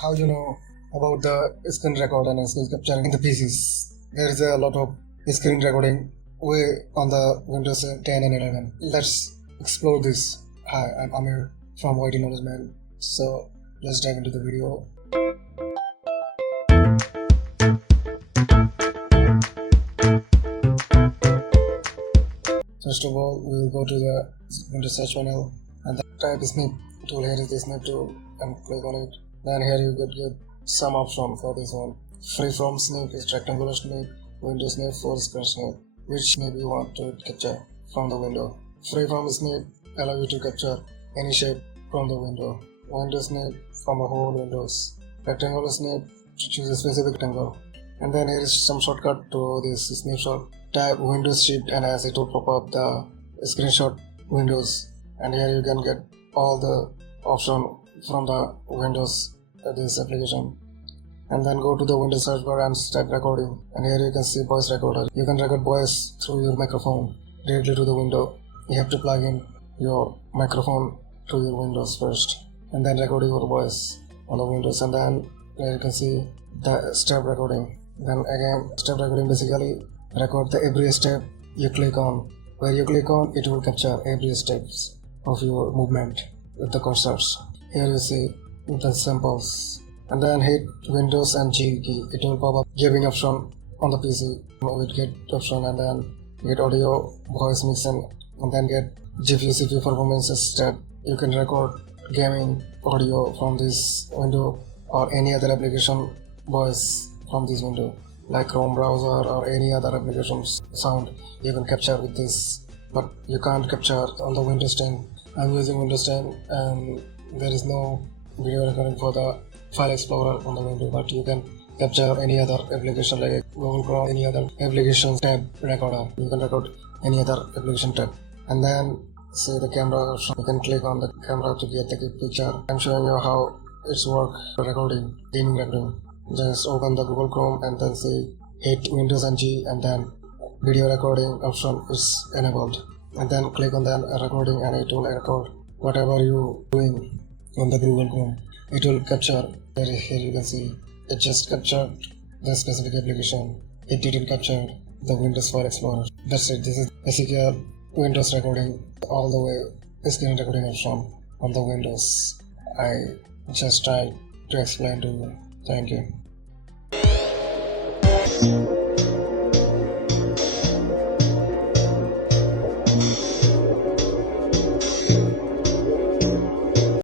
how you know about the screen record and screen capture in the PCs. There is a lot of screen recording way on the Windows 10 and 11. Let's explore this. Hi, I'm Amir from YT Knowledge Man. So let's dive into the video. First of all, we will go to the Windows search panel and type snip tool. Here is the snip tool and click on it. Then here you get some option for this one. Freeform snip is rectangular snip, window snip, full square snip. Which snip you want to capture from the window. Freeform snip allow you to capture any shape from the window. Window snip from a whole windows. Rectangular snip to choose a specific rectangle. And then here is some shortcut to this snapshot. Type Windows Shift and as it will pop up the screenshot windows, and here you can get all the option from the Windows this application. And then go to the Windows search bar and type recording, and here you can see voice recorder. You can record voice through your microphone directly to the window. You have to plug in your microphone to your Windows first and then record your voice on the Windows, and then here you can see the step recording. Then again, step recording basically record the every step you click on. Where you click on, it will capture every steps of your movement with the cursors. Here you see the samples, and then hit Windows and G key. It will pop up giving option on the PC. With get option and then get audio, voice mixing, and then get GPU CPU performances step. You can record gaming audio from this window or any other application voice from this window, like Chrome browser or any other applications sound you can capture with this, but you can't capture on the Windows 10. I'm using Windows 10 and there is no video recording for the File Explorer on the window, but you can capture any other application like Google Chrome, any other application tab recorder. You can record any other application tab. And then see the camera option. You can click on the camera to get the picture. I'm showing you how it's work for recording, gaming recording. Just open the Google Chrome and then see hit Windows and G, and then video recording option is enabled, and then click on the recording and it will record whatever you doing on the Google Chrome. It will capture. Here you can see it just captured the specific application. It didn't capture the Windows File Explorer. That's it. This is basically Windows recording all the way screen recording option on the Windows. I just tried to explain to you. Thank you.